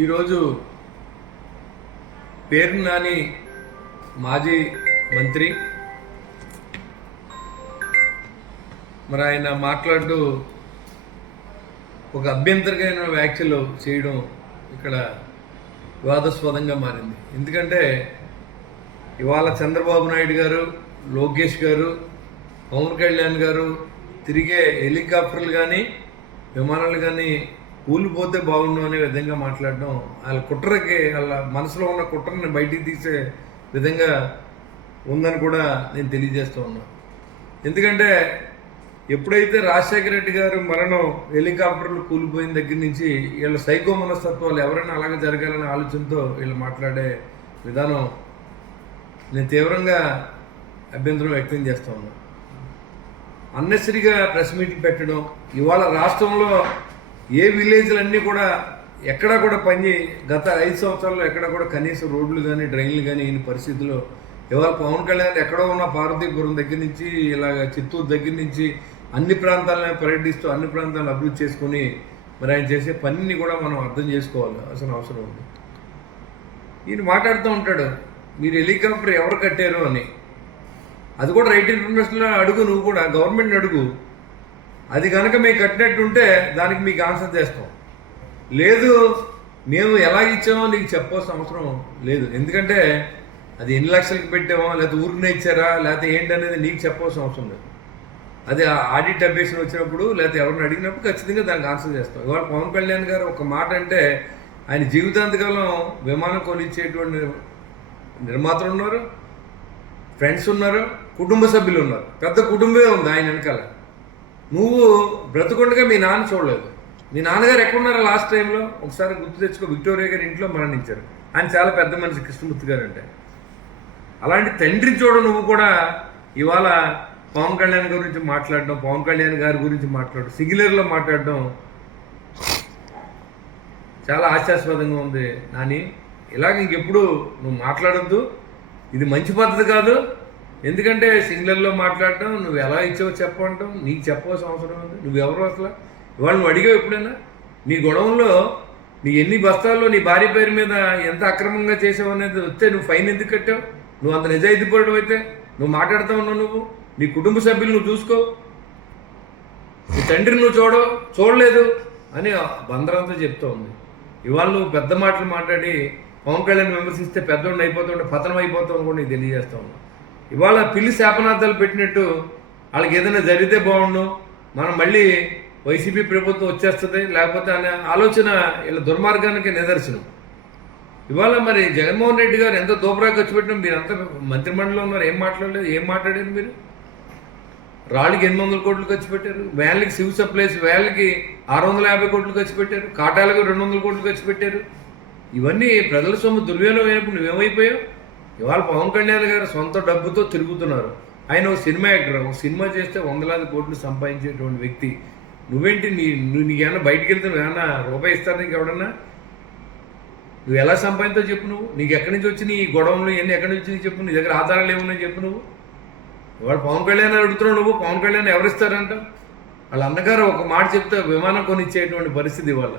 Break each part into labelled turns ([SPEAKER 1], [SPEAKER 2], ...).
[SPEAKER 1] ఈరోజు పేరు నాని మాజీ మంత్రి. మరి ఆయన మాట్లాడుతూ ఒక అభ్యంతరకమైన వ్యాఖ్యలు చేయడం ఇక్కడ వివాదాస్పదంగా మారింది. ఎందుకంటే ఇవాళ చంద్రబాబు నాయుడు గారు లోకేష్ గారు పవన్ కళ్యాణ్ గారు తిరిగే హెలికాప్టర్లు కానీ విమానాలు కానీ కూలిపోతే బాగుండు అనే విధంగా మాట్లాడడం వాళ్ళ కుట్రకి వాళ్ళ మనసులో ఉన్న కుట్రని బయటికి తీసే విధంగా ఉందని కూడా నేను తెలియజేస్తూ ఉన్నాను ఎందుకంటే ఎప్పుడైతే రాజశేఖర రెడ్డి గారు మరణం హెలికాప్టర్లు కూలిపోయిన దగ్గర నుంచి వీళ్ళ సైకో మనస్తత్వాలు ఎవరైనా అలాగే జరగాలనే ఆలోచనతో వీళ్ళు మాట్లాడే విధానం నేను తీవ్రంగా అభ్యంతరం వ్యక్తం చేస్తూ ఉన్నాను అన్నెసరిగా ప్రెస్ మీటింగ్ పెట్టడం ఇవాళ రాష్ట్రంలో ఏ విలేజ్లన్నీ కూడా ఎక్కడా కూడా పని గత ఐదు సంవత్సరాల్లో ఎక్కడ కూడా కనీసం రోడ్లు కానీ డ్రైన్లు కానీ ఈ పరిస్థితుల్లో ఇవాళ పవన్ కళ్యాణ్ ఎక్కడో ఉన్న పార్వతీపురం దగ్గర నుంచి ఇలాగ చిత్తూరు దగ్గర నుంచి అన్ని ప్రాంతాలను పర్యటిస్తూ అన్ని ప్రాంతాలను అభివృద్ధి చేసుకుని మరి ఆయన చేసే పనిని కూడా మనం అర్థం చేసుకోవాలి అసలు అవసరం ఉంది. ఈయన మాట్లాడుతూ ఉంటాడు మీరు హెలికాప్టర్ ఎవరు కట్టారు? అని. అది కూడా రైట్ ఇన్ఫర్మేషన్లో అడుగు నువ్వు కూడా గవర్నమెంట్ అడుగు. అది కనుక మేము కట్టినట్టుంటే దానికి మీకు ఆన్సర్ చేస్తాం. లేదు మేము ఎలా ఇచ్చామో నీకు చెప్పాల్సిన అవసరం లేదు. ఎందుకంటే అది ఎన్ని లక్షలకు పెట్టామో లేకపోతే ఊరినే ఇచ్చారా లేకపోతే ఏంటి అనేది నీకు చెప్పాల్సిన అవసరం లేదు. అది ఆడిట్ అభ్యర్థన వచ్చినప్పుడు లేకపోతే ఎవరిని అడిగినప్పుడు ఖచ్చితంగా దానికి ఆన్సర్ చేస్తాం. ఇవాళ పవన్ కళ్యాణ్ గారు ఒక మాట అంటే ఆయన జీవితాంతకాలం విమానం కొనిచ్చేటువంటి నిర్మాతలు ఉన్నారు ఫ్రెండ్స్ ఉన్నారు కుటుంబ సభ్యులు ఉన్నారు. పెద్ద కుటుంబమే ఉంది ఆయన వెనకాల. నువ్వు బ్రతుకుండగా మీ నాన్న చూడలేదు. మీ నాన్నగారు ఎక్కడున్నారో లాస్ట్ టైంలో ఒకసారి గుర్తు తెచ్చుకో. విక్టోరియా గారి ఇంట్లో మరణించారు. ఆయన చాలా పెద్ద మనిషి కృష్ణమూర్తి గారు అంటే. అలాంటి తండ్రిని చూడ నువ్వు కూడా. ఇవాళ పవన్ కళ్యాణ్ గురించి మాట్లాడడం పవన్ కళ్యాణ్ గారి గురించి మాట్లాడడం సిగిలర్లో మాట్లాడడం చాలా హాస్యాస్పదంగా ఉంది నాని. ఇలాగ ఇంకెప్పుడు నువ్వు మాట్లాడద్దు. ఇది మంచి పద్ధతి కాదు. ఎందుకంటే సింగిలర్లో మాట్లాడటం నువ్వు ఎలా ఇచ్చావో చెప్పమంటాం నీకు చెప్పవలసిన అవసరం ఉంది. నువ్వెవరు అసలు? ఇవాళ నువ్వు అడిగావు ఎప్పుడైనా? నీ గొడవంలో నీ ఎన్ని బస్తాల్లో నీ భార్య పేరు మీద ఎంత అక్రమంగా చేసావు అనేది వస్తే నువ్వు ఫైన్ ఎందుకు కట్టావు? నువ్వు అంత నిజాయితీ పడడం అయితే నువ్వు మాట్లాడుతూ ఉన్నావు నువ్వు. నీ కుటుంబ సభ్యులు నువ్వు చూసుకో. నీ తండ్రి నువ్వు చూడ చూడలేదు అని బందరంతా చెప్తూ ఉంది. ఇవాళ నువ్వు పెద్ద మాటలు మాట్లాడి పవన్ కళ్యాణ్ విమర్శిస్తే పెద్దోడిని అయిపోతుంటే పతనం అయిపోతావు కూడా నీకు తెలియజేస్తా ఉన్నావు ఇవాళ పిల్లి శాపనార్థాలు పెట్టినట్టు వాళ్ళకి ఏదైనా జరిగితే బాగుండు. మనం మళ్ళీ వైసీపీ ప్రభుత్వం వచ్చేస్తుంది లేకపోతే అనే ఆలోచన ఇలా దుర్మార్గానికి నిదర్శనం. ఇవాళ మరి జగన్మోహన్ రెడ్డి గారు ఎంత దూపరా ఖర్చు పెట్టినా మీరు అంతా మంత్రిమండలిలో ఉన్నారు ఏం మాట్లాడలేదు ఏం మాట్లాడారు మీరు? రాళ్ళకి ఎనిమిది వందల కోట్లు ఖర్చు పెట్టారు వ్యాన్లకి సివిల్ సప్లైస్ వ్యాన్లకి ఆరు వందల యాభై కోట్లు ఖర్చు పెట్టారు కాటాలకు రెండు వందల కోట్లు ఖర్చు పెట్టారు. ఇవన్నీ ప్రజల సొమ్ము దుర్వినియోగం అయినప్పుడు నువ్వేమైపోయావు? ఇవాళ పవన్ కళ్యాణ్ గారు సొంత డబ్బుతో తిరుగుతున్నారు. ఆయన ఒక సినిమా యాక్టర్ ఒక సినిమా చేస్తే వందలాది కోట్లు సంపాదించేటువంటి వ్యక్తి. నువ్వేంటి నీ నువ్వు నీకేమన్నా బయటికి వెళ్తే ఏమన్నా రూపాయి ఇస్తారు నీకు ఎవడన్నా? నువ్వు ఎలా సంపాదించావు చెప్పు నువ్వు. నీకు ఎక్కడి నుంచి వచ్చి నీ గొడవలు ఇవన్నీ ఎక్కడి నుంచి చెప్పు. నీ దగ్గర ఆధారాలు ఏమున్నాయి చెప్పు నువ్వు. ఇవాళ పవన్ కళ్యాణ్ అడుగుతున్నావు నువ్వు పవన్ కళ్యాణ్ ఎవరిస్తారంట? వాళ్ళ అన్నగారు ఒక మాట చెప్తే విమానం కొనిచ్చేటువంటి పరిస్థితి ఇవాళ.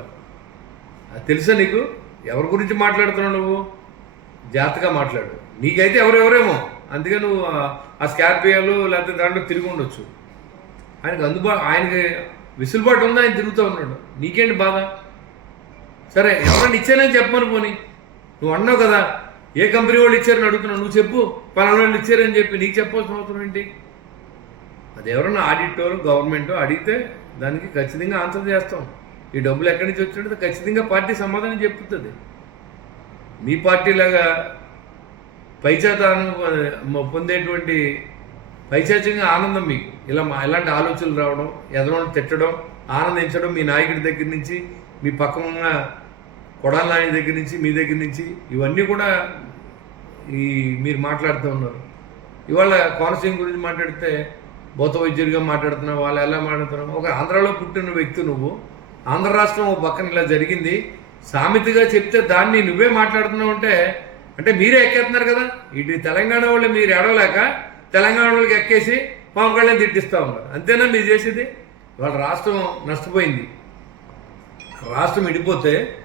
[SPEAKER 1] అది తెలుసా నీకు? ఎవరి గురించి మాట్లాడుతున్నావు నువ్వు? జాగ్రత్తగా మాట్లాడు. నీకైతే ఎవరెవరేమో. అందుకే నువ్వు ఆ- స్కార్పియోలు లేకపోతే దాంట్లో తిరిగి ఉండొచ్చు. ఆయనకు అందుబాటు ఆయనకి విసులుబాటు ఉందా? ఆయన తిరుగుతూ ఉన్నాడు. నీకేంటి బాధ? సరే ఎవరైనా ఇచ్చానని చెప్పమని పోనీ. నువ్వు అన్నావు కదా ఏ కంపెనీ వాళ్ళు ఇచ్చారని అడుగుతున్నావు నువ్వు చెప్పు. పలానా వాళ్ళు ఇచ్చారని చెప్పి నీకు చెప్పాల్సిన అవసరం ఏంటి? అది ఎవరన్నా ఆడిటోరు గవర్నమెంట్ అడిగితే దానికి ఖచ్చితంగా ఆన్సర్ చేస్తాం. ఈ డబ్బులు ఎక్కడి నుంచి వచ్చినట్టు ఖచ్చితంగా పార్టీ సమాధానం చెప్తుంది. మీ పార్టీలాగా పైచాతాను పొందేటువంటి పైచాచంగా ఆనందం మీకు. ఇలా మా ఇలాంటి ఆలోచనలు రావడం ఎదరోని తిట్టడం ఆనందించడం మీ నాయకుడి దగ్గర నుంచి మీ పక్కన కొడాల నాయుడి దగ్గర నుంచి మీ దగ్గర నుంచి ఇవన్నీ కూడా ఈ మీరు మాట్లాడుతూ ఉన్నారు. ఇవాళ కోనసీమ గురించి మాట్లాడితే భూత వైద్యుడిగా మాట్లాడుతున్నావు వాళ్ళు ఎలా మాట్లాడుతున్నావు ఒక ఆంధ్రాలో పుట్టిన వ్యక్తి నువ్వు. ఆంధ్ర రాష్ట్రం ఓ పక్కన ఇలా జరిగింది. సామెతగా చెప్తే దాన్ని నువ్వే మాట్లాడుతున్నావు అంటే అంటే మీరే ఎక్కేస్తున్నారు కదా? ఇటు తెలంగాణ వాళ్ళు మీరు ఎడవలేక తెలంగాణ వాళ్ళకి ఎక్కేసి పవన్ కళ్యాణ్ తిట్టిస్తూ ఉన్నారు. అంతేనా మీరు చేసేది? వాళ్ళ రాష్ట్రం నష్టపోయింది. రాష్ట్రం విడిపోతే